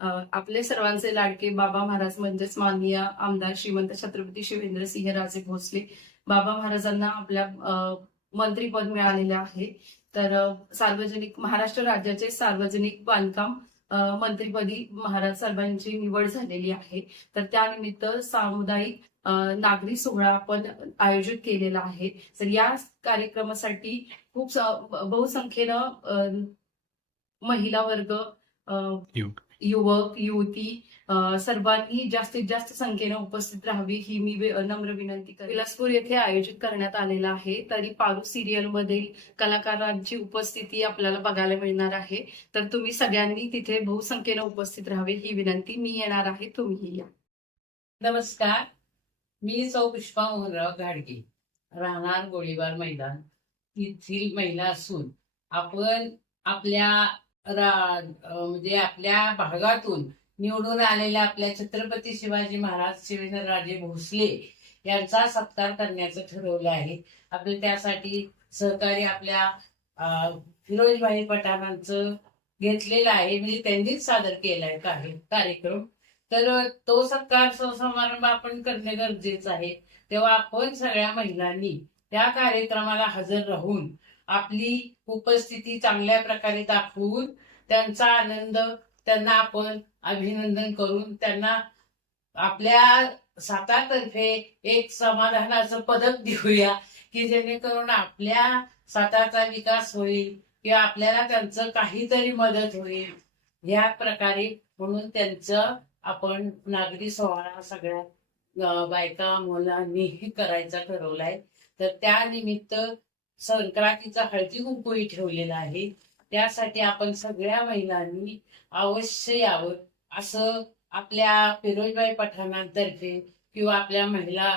आपले सर्वांचे लाडके बाबा महाराज म्हणजेच माननीय आमदार श्रीमंत छत्रपती शिवेंद्र सिंह राजे भोसले. बाबा महाराजांना आपल्या मंत्रीपद मिळालेले आहे. तर सार्वजनिक महाराष्ट्र राज्याचे सार्वजनिक बांधकाम मंत्रीपदी महाराज साहेबांची निवड झालेली आहे. तर त्यानिमित्त सामुदायिक नागरी सोहळा आपण आयोजित केलेला आहे. तर या कार्यक्रमासाठी खूप बहुसंख्येनं महिला वर्ग युवक. युवती सर्वांनी जास्तीत जास्त संख्येनं उपस्थित राहावी ही मी नम्र विनंती करते विलासपूर येथे आयोजित करण्यात आलेला आहे. तरी पारू सिरियल मधील कलाकारांची उपस्थिती आपल्याला बघायला मिळणार आहे. तर तुम्ही सगळ्यांनी तिथे बहुसंख्येनं उपस्थित राहावे ही विनंती मी येणार आहे. तुम्हीही या. नमस्कार. मी सौ पुष्पा मोहनराव घाडगे. राहणार गोळीबार मैदान. येथील महिला असून आपण आपल्या म्हणजे आपल्या भागातून निवडून आलेल्या आपल्या छत्रपती शिवाजी महाराज शिवेंद्रराजे भोसले यांचा सत्कार करण्याचं ठरवलं आहे. आपले त्यासाठी सहकार्य आपल्या फिरोजभाई पठाणांचं घेतलेलं आहे. म्हणजे त्यांनीच सादर केलाय काही कार्यक्रम. तर तो सत्कार समारंभ आपण करणे गरजेचं आहे. तेव्हा आपण सगळ्या महिलांनी त्या कार्यक्रमाला हजर राहून आपली उपस्थिती चांगल्या प्रकारे दाखवून त्यांचा आनंद त्यांना आपण अभिनंदन करून त्यांना आपल्या सातातर्फे एक समाधानाचं पदक देऊया की जेणेकरून आपल्या साताचा विकास होईल किंवा आपल्याला त्यांचं काहीतरी मदत होईल. या प्रकारे म्हणून त्यांचं आपण नागरी सोहळा सगळ्या बायका मुलांनीही करायचा ठरवलाय. तर त्यानिमित्त संक्रांतीचा हळदी कुंकूही ठेवलेला आहे. त्यासाठी आपण सगळ्या महिलांनी अवश्य यावं. असं आपल्या फिरोजबाई पठाणांतर्फे किंवा आपल्या महिला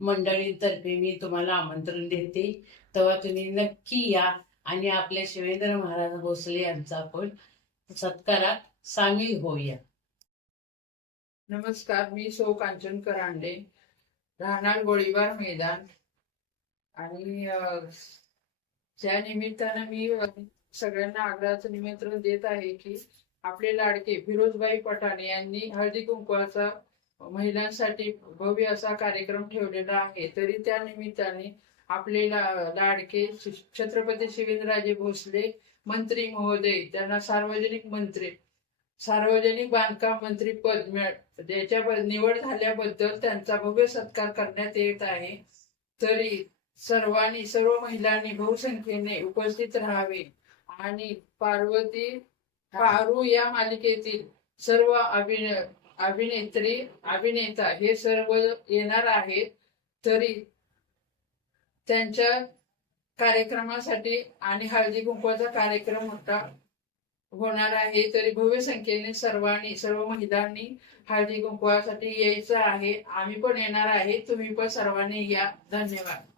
मंडळींतर्फे मी तुम्हाला आमंत्रण देते. तेव्हा तुम्ही नक्की या आणि आपल्या शिवेंद्र महाराज भोसले यांचा आपण सत्कारात सामील होऊया. नमस्कार मी सो कांचन करांडे राहणार गोळीबार मैदान आणि त्या निमित्तानं मी सगळ्यांना आग्रहाचं निमंत्रण देत आहे की आपले लाडके फिरोजबाई पठाणे यांनी हळदी कुंकवाचा महिलांसाठी भव्य असा कार्यक्रम ठेवलेला आहे. तरी त्या निमित्ताने आपले लाडके छत्रपती शिवेंद्रराजे भोसले मंत्री महोदय त्यांना सार्वजनिक मंत्री सार्वजनिक बांधकाम मंत्री पद मिळ निवड झाल्याबद्दल त्यांचा भव्य सत्कार करण्यात येत आहे. तरी सर्वांनी सर्व महिलांनी बहुसंख्येने उपस्थित राहावे. आणि पार्वती पारू या मालिकेतील सर्व अभिनय अभिनेत्री अभिनेता हे सर्व येणार आहेत. तरी त्यांच्या कार्यक्रमासाठी आणि हळदी कुंकवाचा कार्यक्रम मोठा होणार आहे. तरी भव्य संख्येने सर्वांनी सर्व महिलांनी हळदी कुंकवासाठी यायचं आहे. आम्ही पण येणार आहे. तुम्ही पण सर्वांनी या. धन्यवाद.